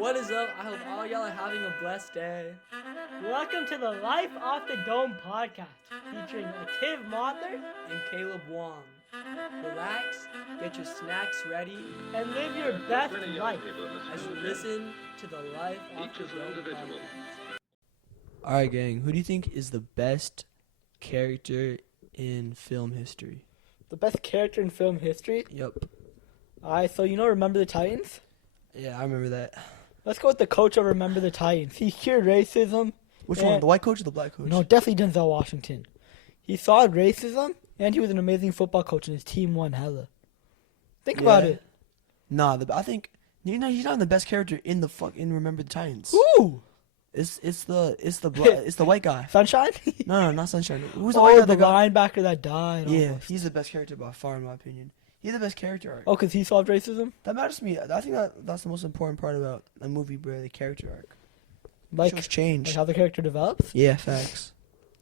What is up? I hope all y'all are having a blessed day. Welcome to the Life Off the Dome podcast, featuring Ativ And Caleb Wong. Relax, get your snacks ready, and live your best life. as you listen to the Life Off the Dome podcast. Alright, gang, who do you think is the best character in film history? The best character in film history? Yep. Alright, so Remember the Titans? Yeah, I remember that. Let's go with the coach of Remember the Titans. He cured racism. Which one? The white coach or the black coach? No, definitely Denzel Washington. He solved racism, and he was an amazing football coach, and his team won hella. Think about it. Nah, I think he's not the best character in Remember the Titans. Who? It's the white guy. Sunshine? No, not Sunshine. Who's the white guy? The linebacker that died. Yeah, almost. he's the best character by far, in my opinion. He's the best character arc. Oh, because he solved racism? That matters to me. I think that's the most important part about a movie, bro. The character arc. Like, Shows change. like how the character develops? Yeah, facts.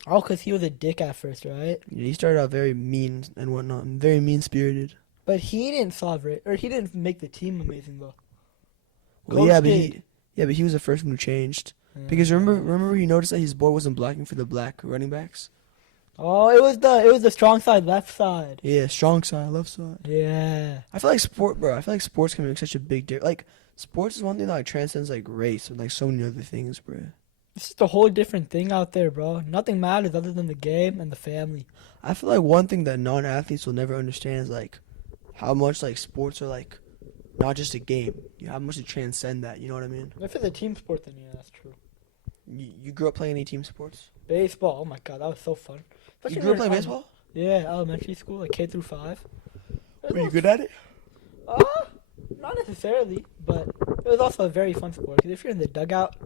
Oh, because he was a dick at first, right? Yeah, he started out very mean and whatnot, and very mean-spirited. But he didn't solve it, or he didn't make the team amazing though. Well, Coach yeah, did. but he was the first one who changed. Because remember he noticed that his boy wasn't blocking for the black running backs. Oh, it was the strong side, left side. Yeah, strong side, left side. Yeah. I feel like sports can make such a big difference. Like, sports is one thing that like transcends like race and like so many other things, bro. It's just a whole different thing out there, bro. Nothing matters other than the game and the family. I feel like one thing that non-athletes will never understand is like how much like sports are like not just a game. How much they transcend that. You know what I mean? If it's a team sport, then yeah, that's true. You grew up playing any team sports? Baseball. Oh my god, that was so fun. Especially You grew up during playing time- baseball? Yeah, elementary school, like K through 5. Were you good at it? Not necessarily, but it was also a very fun sport. Because if you're in the dugout,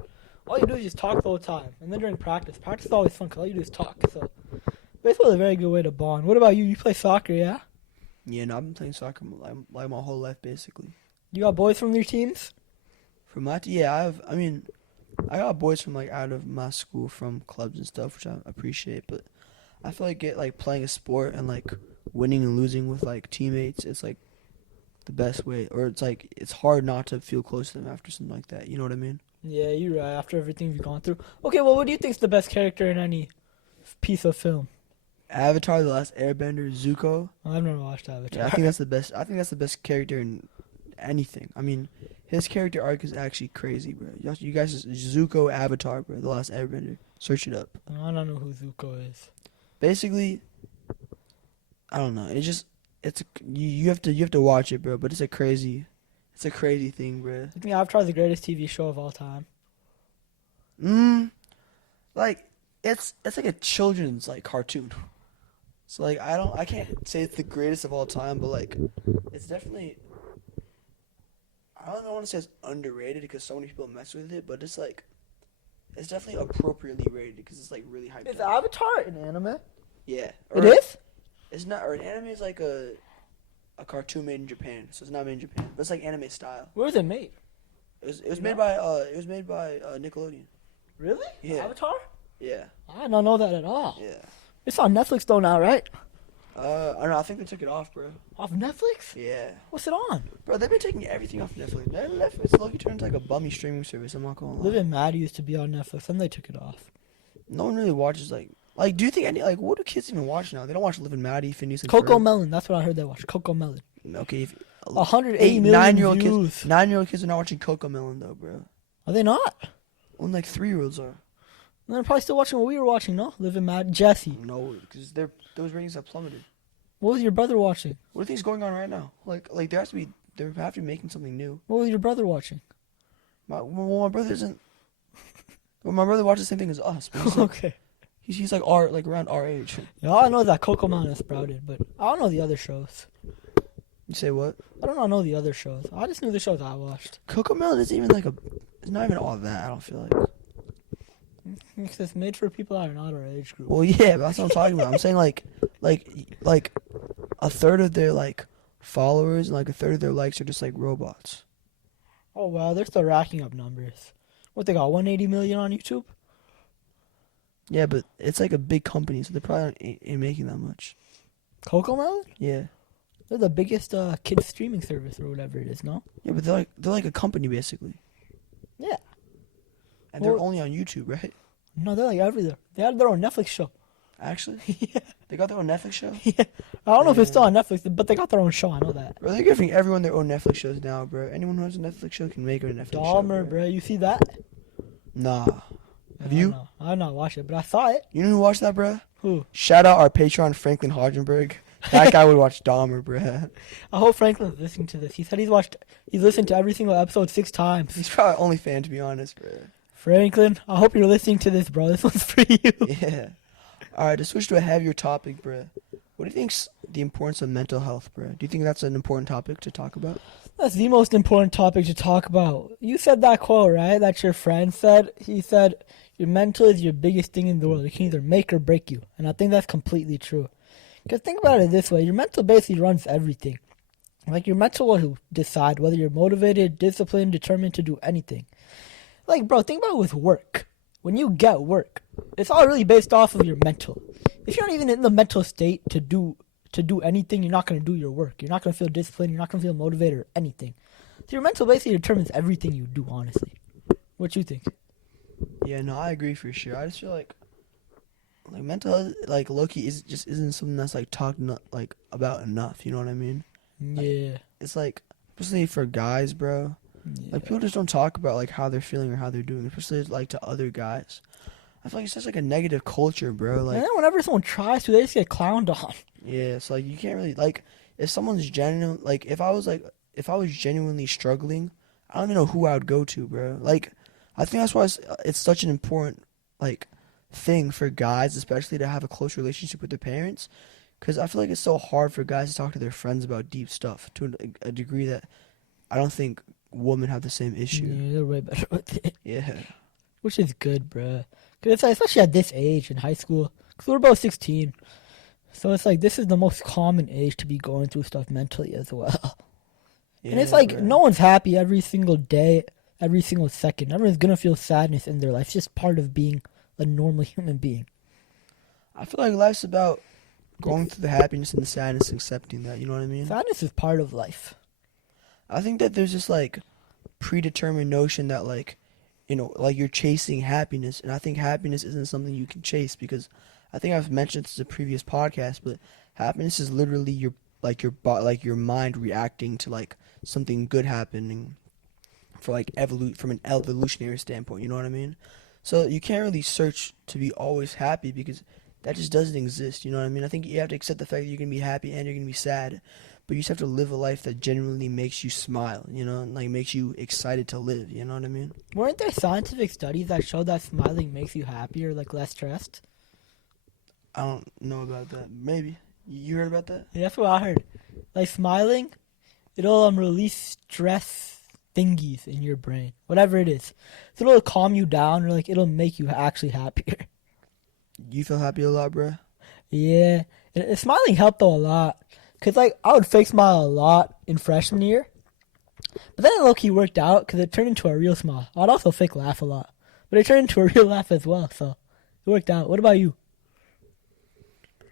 all you do is just talk the whole time. And then during practice is always fun because all you do is talk. So baseball is a very good way to bond. What about you? You play soccer, yeah? Yeah, no, I've been playing soccer like my whole life, basically. You got boys from your teams? From my yeah, I got boys from like out of my school from clubs and stuff, which I appreciate. But I feel like playing a sport and like winning and losing with like teammates, it's like the best way. Or it's like it's hard not to feel close to them after something like that. You know what I mean? Yeah, you're right. After everything you've gone through. Okay, well, what do you think's the best character in any piece of film? Avatar: The Last Airbender, Zuko. I've never watched Avatar. Yeah, I think that's the best. I think that's the best character in anything. I mean, his character arc is actually crazy, bro. You guys, Zuko Avatar, bro, The Last Airbender. Search it up. I don't know who Zuko is. Basically, I don't know. You have to watch it, bro. But it's a crazy thing, bro. I think Avatar is the greatest TV show of all time. Like it's like a children's like cartoon. So like I can't say it's the greatest of all time, but like it's definitely. I don't want to say it's underrated because so many people mess with it, but it's definitely appropriately rated because it's like really hyped Is up. Avatar an anime? Yeah. It is? It's not. Or an anime is like a cartoon made in Japan, so it's not made in Japan, but it's like anime style. Where was it made? It was made by Nickelodeon. Really? Yeah. Avatar? Yeah. I don't know that at all. Yeah. It's on Netflix though now, right? I don't know. I think they took it off, bro. Off Netflix? Yeah. What's it on? Bro, they've been taking everything off Netflix. Netflix slowly turns like a bummy streaming service. I'm not gonna lie. Liv and Maddie used to be on Netflix, then they took it off. No one really watches like. Do you think what do kids even watch now? They don't watch Liv and Maddie, Phineas and Coco Ferb. Melon, that's what I heard they watch. Coco Melon. Okay, 180 million views. 9-year-old kids are not watching Coco Melon though, bro. Are they not? Only like 3-year-olds are. And they're probably still watching what we were watching, no? Liv and Maddie. Jesse. No, because those ratings have plummeted. What was your brother watching? What do you think's going on right now? Like they have to be making something new. What was your brother watching? My brother isn't. Well, my brother watches the same thing as us. But he's like, Okay. he's like around our age. Yeah, all I know is that Coco Melon is sprouted, but I don't know the other shows. You say what? I don't know the other shows. I just knew the shows I watched. Coco Melon isn't even like it's not even all that. I don't feel like. It's made for people that are not our age group. Well, yeah, but that's what I'm talking about. I'm saying like a third of their like followers and like a third of their likes are just like robots. Oh wow, they're still racking up numbers. What, they got 180 million on YouTube? Yeah, but it's like a big company, so they probably ain't making that much. Coco Melon? Yeah. They're the biggest kids streaming service or whatever it is, no? Yeah, but they're like a company basically. And they're Well- only on YouTube, right? No, they're like everywhere. They had their own Netflix show. Actually, Yeah. they got their own Netflix show. Yeah. I don't know if it's Yeah. still on Netflix, but they got their own show. I know that. Bro, they're giving everyone their own Netflix shows now, bro. Anyone who has a Netflix show can make a Netflix show. Dahmer, bro. You see that? Nah. Have I you? don't know. I've not watched it, but I saw it. You know who watched that, bro? Who? Shout out our patron Franklin Hardenberg. That guy would watch Dahmer, bro. I hope Franklin's listening to this. He said he's listened to every single episode 6 times. He's probably only fan, to be honest, bro. Franklin, I hope you're listening to this, bro. This one's for you. Yeah. All right, to switch to a heavier topic, bro. What do you think's the importance of mental health, bro? Do you think that's an important topic to talk about? That's the most important topic to talk about. You said that quote, right? That your friend said. He said, your mental is your biggest thing in the world. It can either make or break you. And I think that's completely true. Because think about it this way. Your mental basically runs everything. Like, your mental will decide whether you're motivated, disciplined, determined to do anything. Like, bro, think about it with work. When you get work, it's all really based off of your mental. If you're not even in the mental state to do anything, you're not going to do your work. You're not going to feel disciplined. You're not going to feel motivated or anything. So your mental basically determines everything you do, honestly. What you think? Yeah, no, I agree for sure. I just feel like mental health, like low-key, isn't something that's like talked like about enough. You know what I mean? Yeah. It's like, especially for guys, bro. Yeah. Like, people just don't talk about like how they're feeling or how they're doing, especially like to other guys. I feel like it's just like a negative culture, bro. Like, and then whenever someone tries to, they just get clowned on. yeah, it's like you can't really like if someone's genuine. Like, if I was genuinely struggling, I don't even know who I would go to, bro. Like, I think that's why it's such an important like thing for guys, especially to have a close relationship with their parents, because I feel like it's so hard for guys to talk to their friends about deep stuff to a degree that I don't think women have the same issue. Yeah, they're way better with it. Yeah. Which is good, bruh. Because it's like, especially at this age in high school. Because we're both 16. So it's like, this is the most common age to be going through stuff mentally as well. And it's like, bro. no one's happy every single day, every single second. Everyone's going to feel sadness in their life. It's just part of being a normal human being. I feel like life's about going through the happiness and the sadness, accepting that. You know what I mean? Sadness is part of life. I think that there's this like predetermined notion that like, you know, like you're chasing happiness, and I think happiness isn't something you can chase, because I think I've mentioned this in a previous podcast, but happiness is literally your mind reacting to like something good happening for like from an evolutionary standpoint. You know what I mean? So you can't really search to be always happy, because that just doesn't exist. You know what I mean? I think you have to accept the fact that you're gonna be happy and you're gonna be sad, but you just have to live a life that genuinely makes you smile, you know, and like makes you excited to live, you know what I mean? Weren't there scientific studies that show that smiling makes you happier, like less stressed? I don't know about that. Maybe. You heard about that? Yeah, that's what I heard. Like, smiling, it'll release stress thingies in your brain, whatever it is. So it'll calm you down, or like it'll make you actually happier. You feel happy a lot, bro? Yeah, smiling helped though a lot. Cause like I would fake smile a lot in freshman year, but then it low-key worked out because it turned into a real smile. I'd also fake laugh a lot, but it turned into a real laugh as well. So it worked out. What about you?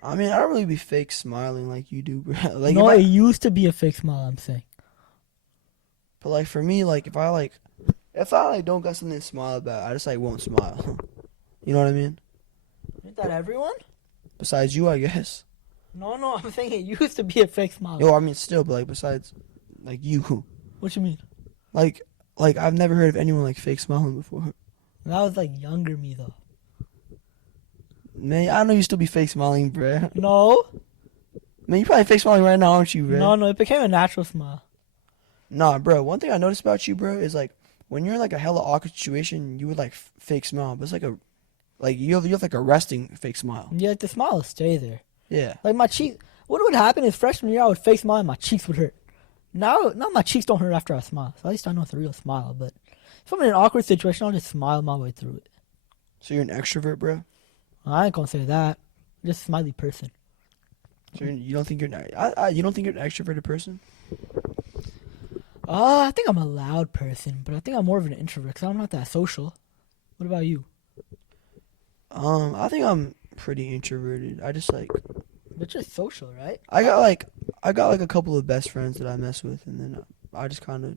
I mean, I don't really be fake smiling like you do, bro. Like, No, it used to be a fake smile. I'm saying. but like for me, like if I don't got something to smile about, I just like won't smile. You know what I mean? Isn't that everyone? Besides you, I guess. No, I'm saying it used to be a fake smile. Yo, I mean, still, but like besides, like you, What you mean? like I've never heard of anyone like fake smiling before. That was like younger me though. Man, I know you still be fake smiling, bro. No, Man, you probably fake smiling right now, aren't you, bro? no, it became a natural smile. Nah, bro. One thing I noticed about you, bro, is like when you're in like a hella awkward situation, you would like fake smile, but it's like you have like a resting fake smile. Yeah, the smile will stay there. Yeah. Like my cheek. What would happen is freshman year I would fake smile and my cheeks would hurt. Now my cheeks don't hurt after I smile. So at least I know it's a real smile. But if I'm in an awkward situation, I'll just smile my way through it. So you're an extrovert, bro? I ain't gonna say that. I'm just a smiley person. So you don't think you're you don't think you're an extroverted person? I think I'm a loud person, but I think I'm more of an introvert because I'm not that social. What about you? I think I'm pretty introverted. I just like But you're social, right? I got like a couple of best friends that I mess with, and then I just kind of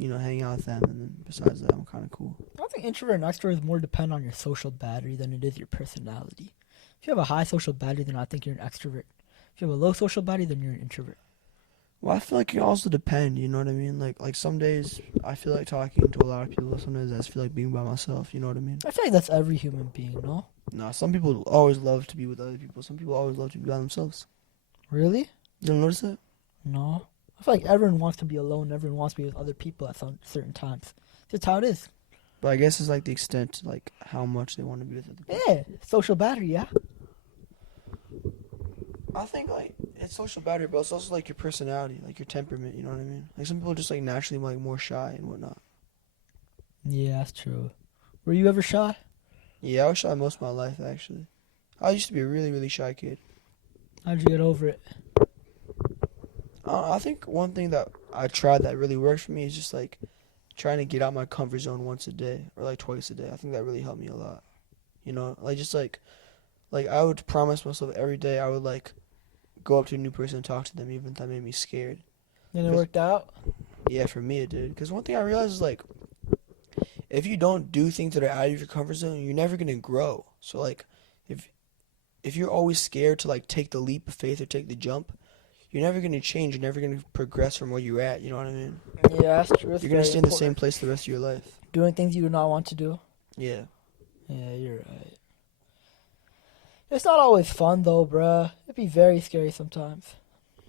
hang out with them, and then besides that, I'm kind of cool. I think introvert and extrovert more depend on your social battery than it is your personality. If you have a high social battery, then I think you're an extrovert. If you have a low social battery, then you're an introvert. Well, I feel like it also depend. You know what I mean? Like some days I feel like talking to a lot of people. Some days I just feel like being by myself. You know what I mean? I feel like that's every human being, no? Nah, some people always love to be with other people. Some people always love to be by themselves. Really? You don't notice that? No. I feel like everyone wants to be alone. Everyone wants to be with other people at some certain times. That's how it is. But I guess it's like the extent, to, like how much they want to be with other people. Yeah, social battery, yeah. I think like it's social battery, but it's also like your personality, like your temperament. You know what I mean? Like some people are just like naturally like more shy and whatnot. Yeah, that's true. Were you ever shy? Yeah, I was shy most of my life actually. I used to be a really really shy kid. How'd you get over it? I think one thing that I tried that really worked for me is just like trying to get out my comfort zone once a day or like twice a day. I think that really helped me a lot. Like just like I would promise myself every day I would like go up to a new person and talk to them, even if that made me scared. And it worked out? Yeah, for me it did. Because one thing I realized is like if you don't do things that are out of your comfort zone, you're never gonna grow. So like if you're always scared to like take the leap of faith or take the jump, you're never going to change. You're never going to progress from where you're at. You know what I mean? Yeah, that's true. You're going to stay in the same place the rest of your life. Doing things you do not want to do? Yeah. Yeah, you're right. It's not always fun, though, bruh. It'd be very scary sometimes.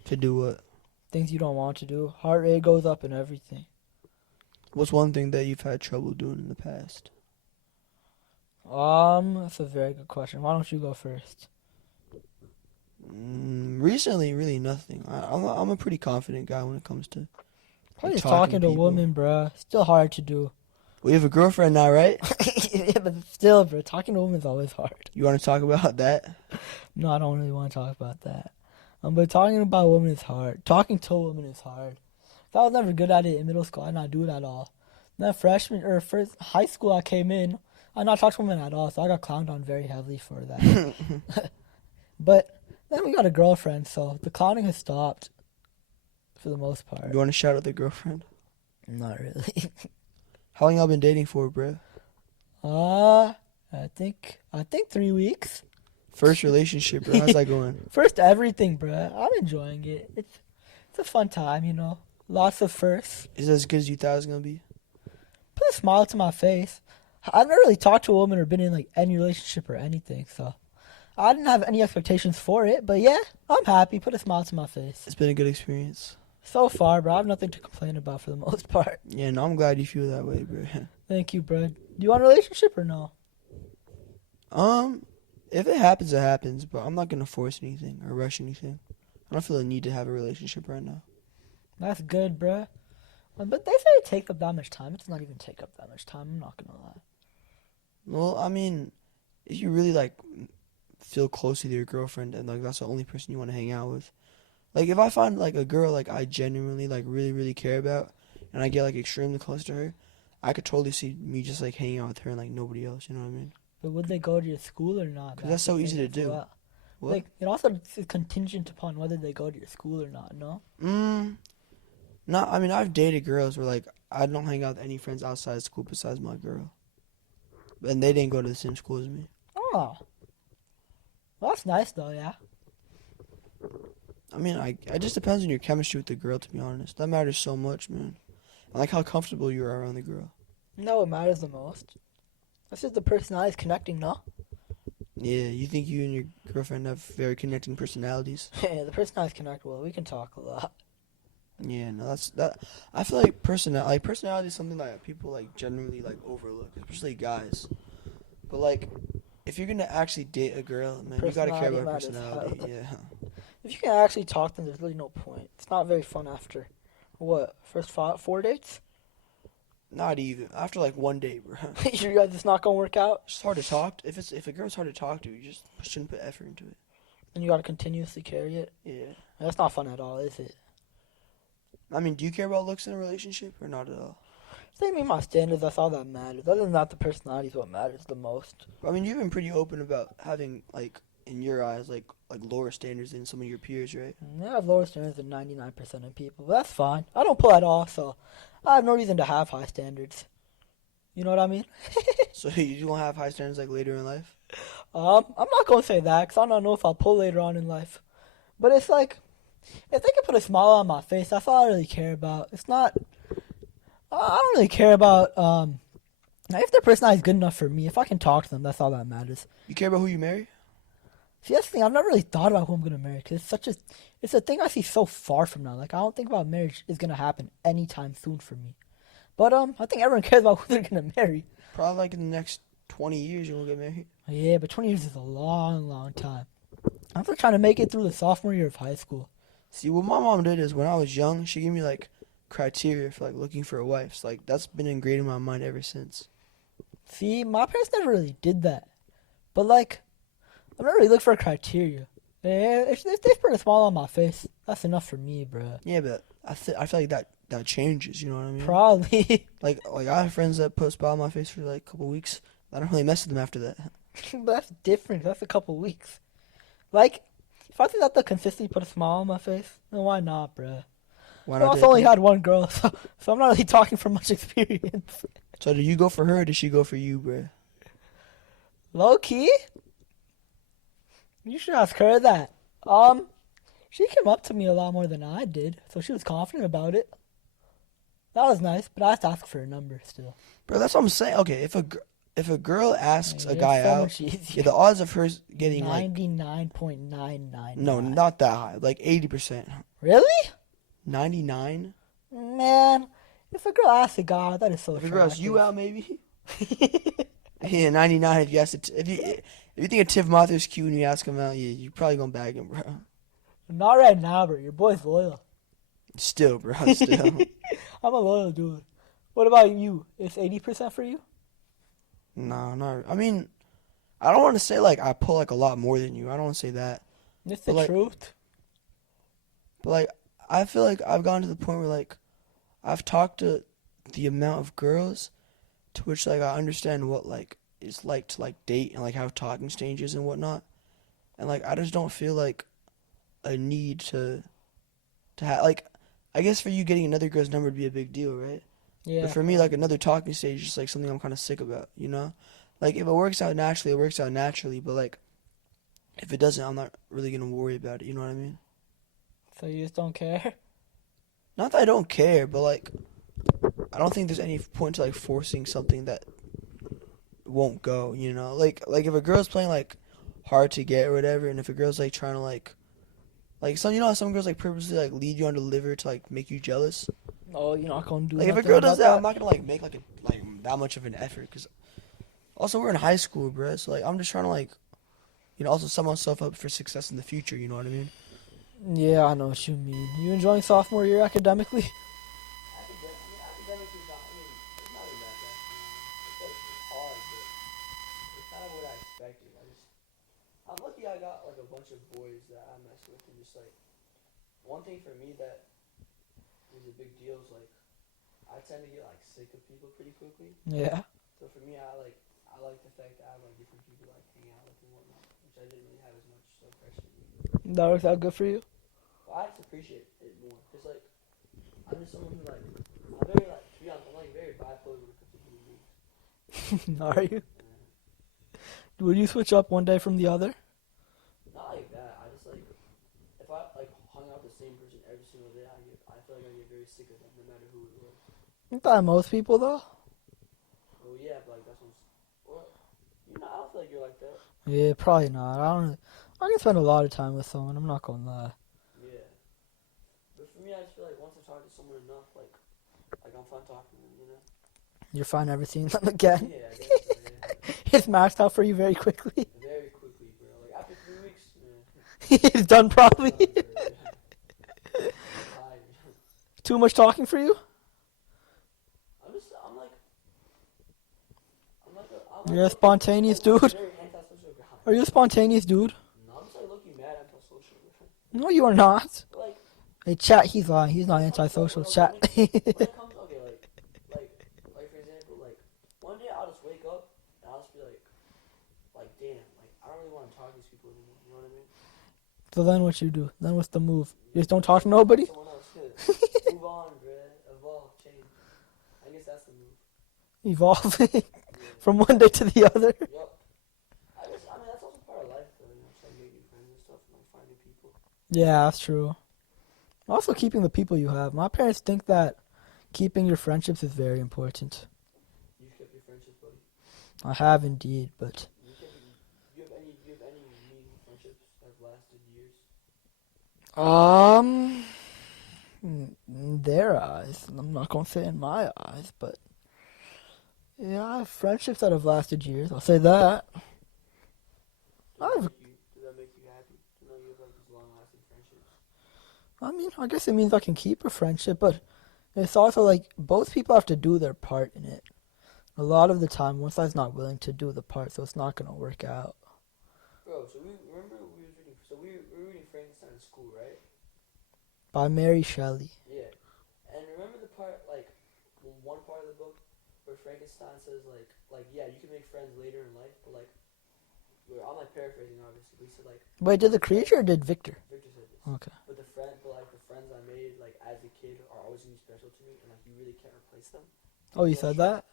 To do what? Things you don't want to do. Heart rate goes up and everything. What's one thing that you've had trouble doing in the past? That's a very good question. Why don't you go first? Recently, really nothing. I'm a pretty confident guy when it comes to Probably just talking to a people. woman, bruh. Still hard to do. Well, you have a girlfriend now, right? Yeah, but still, bruh, talking to a woman is always hard. You want to talk about that? No, I don't really want to talk about that. But talking about a woman is hard. Talking to a woman is hard. I was never good at it in middle school. I did not do it at all. Then freshman or first high school, I came in. I did not talk to women at all, so I got clowned on very heavily for that. But then we got a girlfriend, so the clowning has stopped for the most part. You want to shout out the girlfriend? Not really. How long y'all been dating for, bro? I think 3 weeks. First relationship, bro. How's that going? First everything, bruh. I'm enjoying it. It's a fun time, you know. Lots of firsts. Is it as good as you thought it was gonna be? Put a smile to my face. I've never really talked to a woman or been in like any relationship or anything, so I didn't have any expectations for it. But yeah, I'm happy. Put a smile to my face. It's been a good experience. So far, bro, I have nothing to complain about for the most part. Yeah, no, I'm glad you feel that way, bro. Thank you, bro. Do you want a relationship or no? If it happens, it happens. But I'm not gonna force anything or rush anything. I don't feel the need to have a relationship right now. That's good, bruh. But they say it takes up that much time. It does not even take up that much time. I'm not gonna lie. Well, I mean, if you really like feel close with your girlfriend and like that's the only person you want to hang out with, like if I find like a girl like I genuinely like really really care about, and I get like extremely close to her, I could totally see me just like hanging out with her and like nobody else. You know what I mean? But would they go to your school or not? 'Cause that's so the easy thing to as do. well. What? Like it also is contingent upon whether they go to your school or not. No. No, I mean I've dated girls where like I don't hang out with any friends outside of school besides my girl, and they didn't go to the same school as me. Oh. Well, that's nice though. Yeah. I mean, it just depends on your chemistry with the girl. To be honest, that matters so much, man. I like how comfortable you are around the girl. No, it matters the most. That's just the personalities connecting, no? Yeah, you think you and your girlfriend have very connecting personalities? Yeah, the personalities connect well. We can talk a lot. Yeah, no, that. I feel like personality is something like people like generally like overlook, especially guys. But like, if you're gonna actually date a girl, man, you gotta care about her personality. Yeah. If you can actually talk to them, there's really no point. It's not very fun after, what, first 4 dates? Not even after like one day, bro. You guys, it's not gonna work out. It's hard to talk. If a girl's hard to talk to, you just shouldn't put effort into it. And you gotta continuously carry it. Yeah. That's not fun at all, is it? I mean, do you care about looks in a relationship or not at all? They mean my standards. That's all that matters. Other than that, the personality is what matters the most. I mean, you've been pretty open about having like in your eyes, like lower standards than some of your peers, right? I have lower standards than 99% of people, but that's fine. I don't pull at all, so I have no reason to have high standards. You know what I mean? So you don't have high standards like later in life? I'm not gonna say that because I don't know if I'll pull later on in life. But it's like, if they can put a smile on my face, that's all I really care about. It's not. I don't really care about if their personality is good enough for me. If I can talk to them, that's all that matters. You care about who you marry? See, that's the thing. I've never really thought about who I'm gonna marry because it's a thing I see so far from now. Like I don't think about marriage is gonna happen anytime soon for me. But I think everyone cares about who they're gonna marry. Probably like in the next 20 years you're gonna get married. Yeah, but 20 years is a long, long time. I'm still trying to make it through the sophomore year of high school. See, what my mom did is when I was young, she gave me like criteria for like looking for a wife. So like that's been ingrained in my mind ever since. See, my parents never really did that. But like, I'm not really looking for a criteria. Yeah, if they put a smile on my face, that's enough for me, bro. Yeah, but I feel like that changes. You know what I mean? Probably. Like I have friends that put a smile on my face for like a couple weeks. I don't really mess with them after that. That's different. That's a couple weeks. Like, if I think that they'll consistently put a smile on my face, then why not, bro? Why I not? also only had one girl, so I'm not really talking from much experience. So did you go for her or did she go for you, bro? Low key? You should ask her that. She came up to me a lot more than I did, so she was confident about it. That was nice, but I have to ask for her number still. Bro, that's what I'm saying. Okay, if a girl asks a It's guy so out, much easier. yeah, the odds of her getting like 99.999. no, not that high, like 80%. Really? 99. Man, if a girl asks a guy, that is so If a girl asks you attractive. out, maybe. Yeah, 99. If you ask if you think Ativ Mather's cute and you ask him out, yeah, you're probably gonna bag him, bro. Not right now, bro. Your boy's loyal. Still, bro. Still. I'm a loyal dude. What about you? It's 80% for you? No, not. I mean, I don't want to say like I pull like a lot more than you. I don't want to say that. It's the But, like, truth. But like, I feel like I've gotten to the point where like, I've talked to the amount of girls, to which like I understand what like it's like to like date and like have talking stages and whatnot, and like I just don't feel like a need to have like. I guess for you getting another girl's number would be a big deal, right? Yeah. But for me, like another talking stage is just like something I'm kind of sick about, you know? Like if it works out naturally, it works out naturally. But like, if it doesn't, I'm not really gonna worry about it. You know what I mean? So you just don't care? Not that I don't care, but like, I don't think there's any point to like forcing something that won't go. You know, like if a girl's playing like hard to get or whatever, and if a girl's like trying to like some, you know how some girls like purposely like lead you on the liver to like make you jealous. Oh, you're not gonna do Like if a nothing girl does about that, I'm not gonna like make like that much of an effort. Cause also we're in high school, bro. So like I'm just trying to like, you know, also set myself up for success in the future. You know what I mean? Yeah, I know what you mean. You enjoying sophomore year academically? Academically, it's not really that bad. It's hard, but it's kind of what I expected. I'm lucky I got like a bunch of boys that I mess with, and just like one thing for me that is a big deal is like I tend to get like sick of people pretty quickly. Yeah. So for me, I like the fact that I have like different people like hang out with and whatnot, which I didn't really have as much so freshman year. That works out good for you? Well, I just appreciate it more because like I'm just someone who like I'm very like to be honest, I'm like very bipolar when it comes to human beings. Are you? Would you switch up one day from the other? Not like that. I just like if I like hung out with the same person every single day, I feel like I get very sick of them no matter who it was. Isn't that most people though? Well, yeah, but like that's well, you know, I don't feel like you're like that. Yeah, probably not. I can spend a lot of time with someone. I'm not gonna lie. Yeah, but for me, I just feel like once I talk to someone enough, like I'm fine talking to them, you know. You're fine never seeing them again. Yeah, I guess so, yeah. It's maxed out for you very quickly. Very quickly, bro. Like after 3 weeks, man. It's done probably. I'm tired. Too much talking for you? You're a spontaneous dude? Very antisocial guy. Are you a spontaneous dude? No, I'm just like looking mad antisocial. No, you are not. Like, Hey, chat, he's lying. He's not antisocial. Chat. when it comes, okay, like for example, like one day I'll just wake up and I'll just be like damn, like I don't really want to talk to these people anymore. You know what I mean? So then what you do? Then what's the move? You just don't talk to nobody? Someone else. Move on, bruh. Evolve, change. I guess that's the move. Evolving Yeah. from one day to the other. Yup. I mean, that's also part of life, though. You know, just like making friends and stuff, and like finding people. Yeah, that's true. Also keeping the people you have. My parents think that keeping your friendships is very important. You've kept your friendships, buddy. I have indeed, but Do you have any meaningful friendships that have lasted years? in their eyes. I'm not gonna say in my eyes, but yeah, I have friendships that have lasted years. I'll say that. Does that make you happy to know you have like these long-lasting friendships? I mean, I guess it means I can keep a friendship, but it's also like both people have to do their part in it. A lot of the time, one side's not willing to do the part, so it's not gonna work out. Bro, so we were reading Frankenstein in school, right? By Mary Shelley. Yeah. And remember the part, like, one part of the book where Frankenstein says, like, yeah, you can make friends later in life, but, like, I'm, like, paraphrasing, obviously, but he said, like... Wait, did the creature or did Victor? Victor said this. Okay. But, the friends I made, like, as a kid are always going to be special to me, and, like, you really can't replace them. Oh, you said that?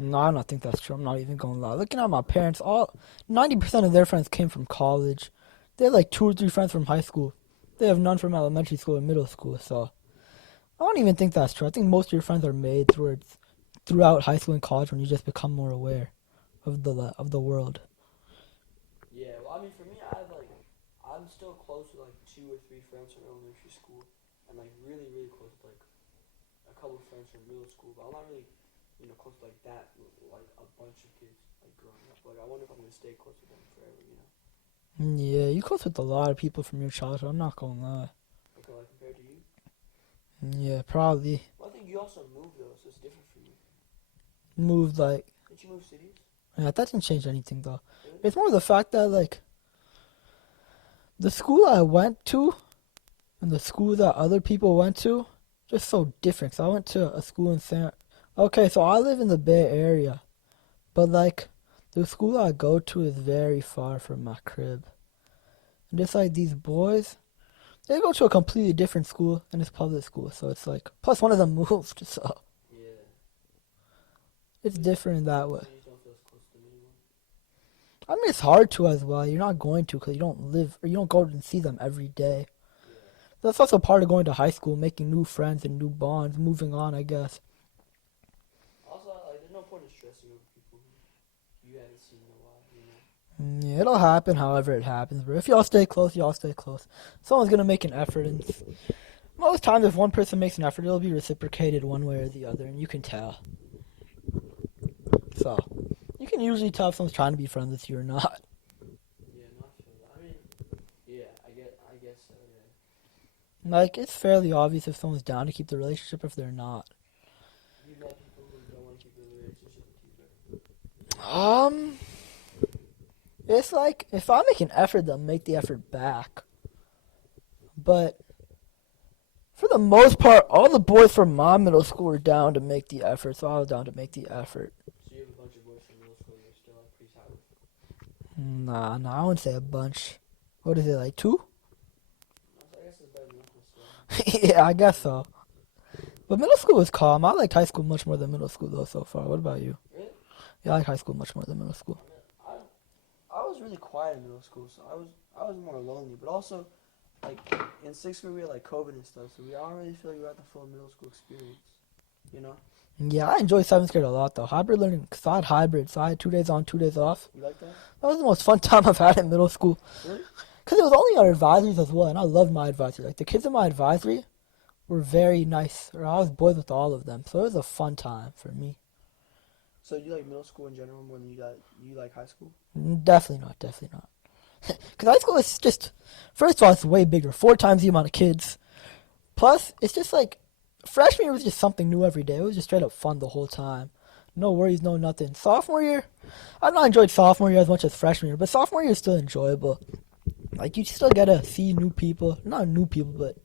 No, I don't think that's true. I'm not even gonna lie. Looking at my parents, 90% of their friends came from college. They have like 2 or 3 friends from high school. They have none from elementary school or middle school. So I don't even think that's true. I think most of your friends are made throughout high school and college when you just become more aware of the world. Yeah, well, I mean, for me, I'm still close with, like, 2 or 3 friends from elementary school, and, like, really, really close with, like, a couple of friends from middle school, but I'm not really, close to, like, that, like, a bunch of kids, like, growing up. Like, I wonder if I'm going to stay close with them forever, Yeah, you close with a lot of people from your childhood. I'm not gonna lie. Okay, like, compared to you? Yeah, probably. Well, I think you also moved, though, so it's different for you. Moved like. Did you move cities? Yeah, that didn't change anything though. Really? It's more the fact that like the school I went to and the school that other people went to just so different. So I went to a school in Okay, so I live in the Bay Area, but like the school I go to is very far from my crib. And just like these boys, they go to a completely different school and it's public school, so it's like plus one of them moved, so Yeah. it's different in that way. So you don't feel as close to them anymore? I mean, it's hard to as well. You're not going to because you don't live or you don't go and see them every day. Yeah. That's also part of going to high school, making new friends and new bonds, moving on, I guess. Also, like, there's no point in stressing over people who you haven't seen in a while, Yeah, it'll happen however it happens, bro. If y'all stay close, y'all stay close. Someone's gonna make an effort, and most times if one person makes an effort, it'll be reciprocated one way or the other, and you can tell. So, you can usually tell if someone's trying to be friends with you or not. Yeah, not feel that. I mean, yeah, I guess so, yeah. Like, it's fairly obvious if someone's down to keep the relationship if they're not. You've met people who don't want to keep the relationship with you, right? It's like, if I make an effort, they'll make the effort back. But, for the most part, all the boys from my middle school were down to make the effort, so I was down to make the effort. So you have a bunch of boys from middle school you're still like pretty tight with? Nah, I wouldn't say a bunch. What is it, like 2? I guess it's better than nothing still. Yeah, I guess so. But middle school was calm. I liked high school much more than middle school, though, so far. What about you? Really? Yeah, I like high school much more than middle school. I was really quiet in middle school, so I was more lonely. But also, like, in 6th grade we had like COVID and stuff, so I don't really feel like we got the full middle school experience, you know? Yeah, I enjoyed 7th grade a lot, though. Hybrid learning, because I had hybrid, so I had 2 days on, 2 days off. You like that? That was the most fun time I've had in middle school. Really? Because it was only our advisories as well, and I loved my advisory. Like, the kids in my advisory were very nice. Or I was boys with all of them, so it was a fun time for me. So you like middle school in general more than you like high school? Definitely not. Because high school is just, first of all, it's way bigger. 4 times the amount of kids. Plus, it's just like, freshman year was just something new every day. It was just straight up fun the whole time. No worries, no nothing. Sophomore year, I've not enjoyed sophomore year as much as freshman year, but sophomore year is still enjoyable. Like, you still get to see new people. Not new people, but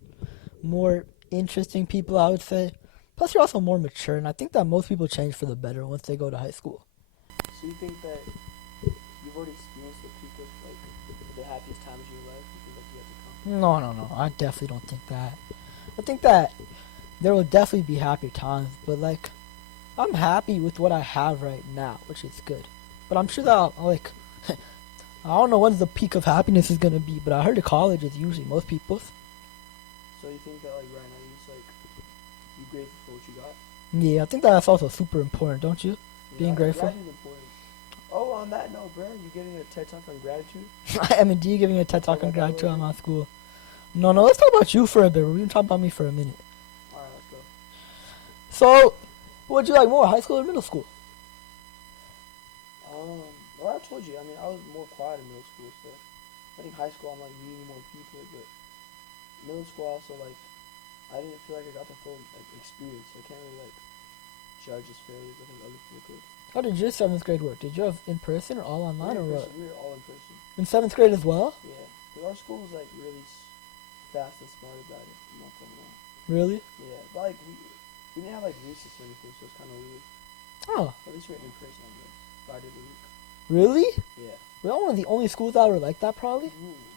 more interesting people, I would say. Plus, you're also more mature, and I think that most people change for the better once they go to high school. So you think that you've already experienced the peak of like the happiest times of your life, you feel like you have to come. No. I definitely don't think that. I think that there will definitely be happier times, but like, I'm happy with what I have right now, which is good. But I'm sure that I'll like, I don't know when's the peak of happiness is gonna be, but I heard the college is usually most people's. So you think that like right now you're just like you grateful for what you got? Yeah, I think that's also super important, don't you? Being grateful. Gratitude is important. Oh, on that note, bro, you giving a TED talk on gratitude? I mean, D giving a TED talk on gratitude at my school. No, let's talk about you for a bit. We're gonna talk about me for a minute. Alright, let's go. So, what'd you like more, high school or middle school? Well, I told you. I mean, I was more quiet in middle school, so I think high school I'm like meeting more people, but middle school also like I didn't feel like I got the full like experience. I can't really like judge as fairly as I think other people could. How did your 7th grade work? Did you have in person or all online or what? We were all in person. In 7th grade as well? Yeah, because our school was like really fast and smart about it. I'm not gonna lie. Really? Yeah, but like we didn't have like recess or anything, so it's kind of weird. Oh, At least we're in person, I guess. 5 days a week. really? Yeah. We're one of the only schools that were like that, probably.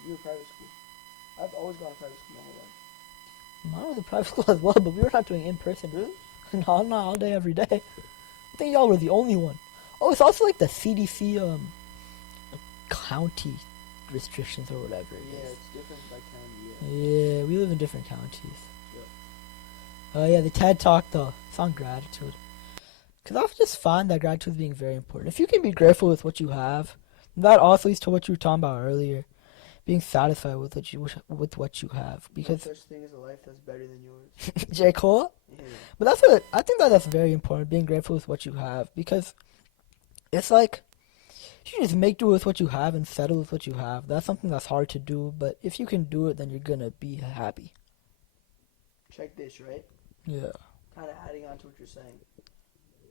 We were private school. I've always gone to private school my whole life. Mine was a private school as well, but we were not doing in person. Really? No, not all day, every day. I think y'all were the only one. Oh, it's also like the CDC county restrictions or whatever it Yeah, is. it's different by county. Yeah. Yeah, we live in different counties. Yeah. Yeah, the TED Talk though, it's on gratitude. Because I just find that gratitude is being very important. If you can be grateful with what you have, that also leads to what you were talking about earlier, being satisfied with what you have. Because no such thing as a life that's better than yours. J. Cole. Yeah. But I think that's very important, being grateful with what you have, because it's like you just make do with what you have and settle with what you have. That's something that's hard to do, but if you can do it, then you're gonna be happy. Check this, right? Yeah. Kind of adding on to what you're saying.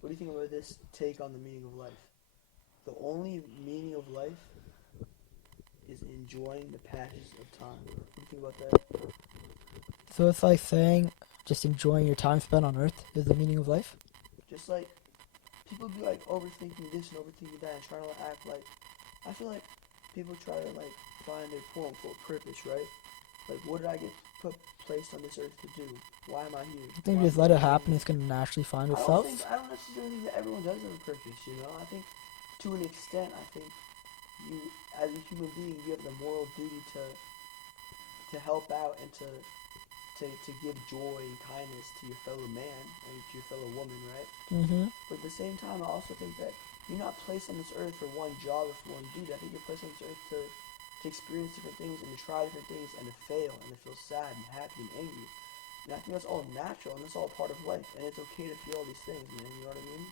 What do you think about this take on the meaning of life? The only meaning of life is enjoying the passage of time. What do you think about that? So it's like saying just enjoying your time spent on Earth is the meaning of life. Just like people be like overthinking this and overthinking that and trying to act like. I feel like people try to like find their quote unquote purpose, right? Like, what did I get placed on this earth to do? Why am I here? I think just let it happen. It's gonna naturally find itself. I don't necessarily think that everyone does have a purpose. You know, I think to an extent, I think you, as a human being, you have the moral duty to help out and to give joy and kindness to your fellow man and to your fellow woman, right? Mm-hmm. But at the same time, I also think that you're not placed on this earth for one job or for one duty. I think you're placed on this earth to experience different things and to try different things and to fail and to feel sad and happy and angry. And I think that's all natural and that's all part of life. And it's okay to feel all these things, man. You know what I mean?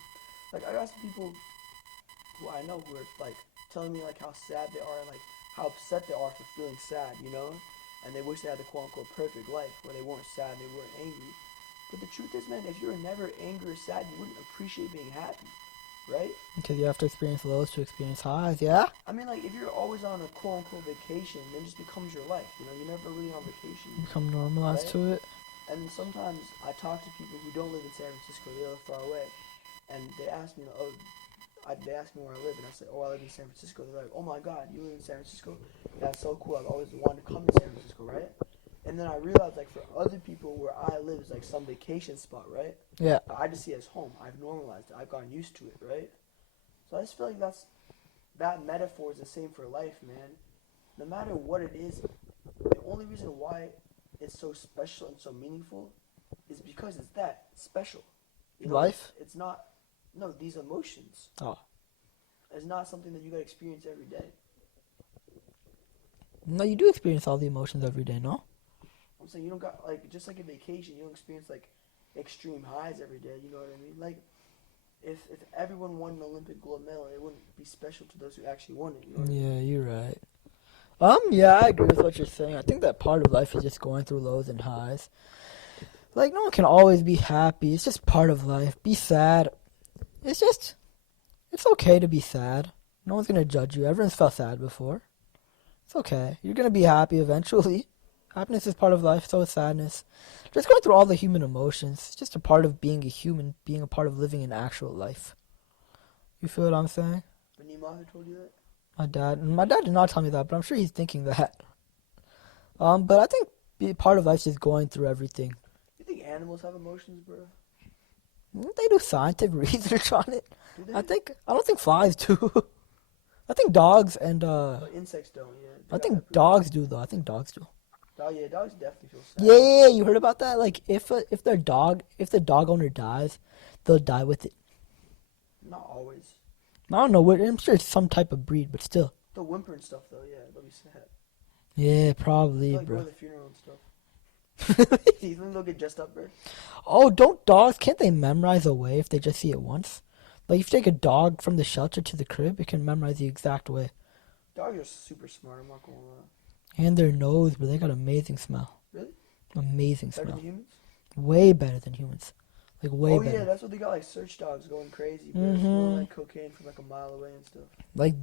Like, I got some people who I know who are like telling me like how sad they are and like how upset they are for feeling sad, you know? And they wish they had the quote unquote perfect life where they weren't sad, they weren't angry. But the truth is, man, if you were never angry or sad, you wouldn't appreciate being happy, right? Because you have to experience lows to experience highs, yeah? I mean, like, if you're always on a quote unquote vacation, then it just becomes your life, you know? You're never really on vacation. Become normalized right? to it. And sometimes I talk to people who don't live in San Francisco, they live far away, and they ask me, they ask me where I live, and I say, I live in San Francisco. They're like, oh my God, you live in San Francisco? That's so cool. I've always wanted to come to San Francisco, right? And then I realized, like, for other people, where I live is like some vacation spot, right? Yeah. I just see it as home. I've normalized it. I've gotten used to it, right? So I just feel like that metaphor is the same for life, man. No matter what it is, the only reason why it's so special and so meaningful is because it's that special. You know, Life? It's not. No, these emotions. Oh. It's not something that you gotta experience every day. No, you do experience all the emotions every day, no? I'm saying you don't got like just like a vacation. You don't experience like extreme highs every day. You know what I mean? Like if everyone won an Olympic gold medal, it wouldn't be special to those who actually won it. You know what I mean? Yeah, you're right. Yeah, I agree with what you're saying. I think that part of life is just going through lows and highs. Like, no one can always be happy. It's just part of life. Be sad. It's okay to be sad. No one's gonna judge you. Everyone's felt sad before. It's okay. You're gonna be happy eventually. Happiness is part of life, so is sadness. Just going through all the human emotions. It's just a part of being a human, being a part of living an actual life. You feel what I'm saying? But your mother told you that? My dad did not tell me that, but I'm sure he's thinking that. But I think part of life is going through everything. You think animals have emotions, bro? They do scientific research on it. Do they? I don't think flies do. I think dogs and But insects don't. Yeah. I think dogs do though. I think dogs do. Oh yeah, dogs definitely feel sad. Yeah, you heard about that? Like if the dog owner dies, they'll die with it. Not always. I don't know what. I'm sure it's some type of breed, but still. The whimper and stuff though. Yeah, they'll be sad. Yeah, probably, Like go bro. to the funeral and stuff. You think they'll get dressed up, bro? Oh, don't dogs? Can't they memorize a way if they just see it once? Like if you take a dog from the shelter to the crib, it can memorize the exact way. Dogs are super smart. I'm not gonna lie. And their nose, but they got amazing smell. Really? Amazing Better smell. than humans? Way better than humans. Like way Oh better. yeah, that's what they got. Like search dogs going crazy, bro. Mhm. Smelling like cocaine from like a mile away and stuff. Like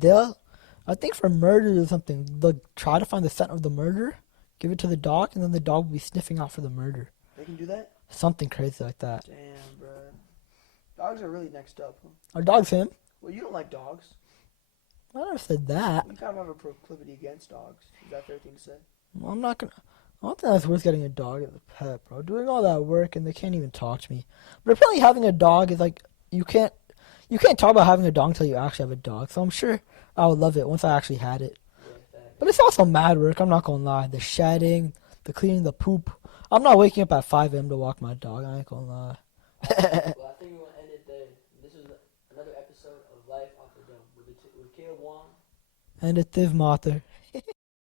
I think for murder or something, they'll try to find the scent of the murder, give it to the dog, and then the dog will be sniffing out for the murder. They can do that? Something crazy like that. Damn, bro. Dogs are really next up. Huh? Our dog's him. Well, you don't like dogs. I never said that. You kind of have a proclivity against dogs. Is that a fair thing to say? Well, I'm not gonna. I don't think that's worth getting a dog as a pet, bro. Doing all that work and they can't even talk to me. But apparently, having a dog is like you can't talk about having a dog until you actually have a dog. So I'm sure I would love it once I actually had it. Yeah, But it's also mad work. I'm not gonna lie. The shedding, the cleaning, the poop. I'm not waking up at 5 a.m. to walk my dog. I ain't gonna lie. Well, I think we'll end it there. This is another episode of Life Off the Dome with Caleb Wong And a Ativ Mother.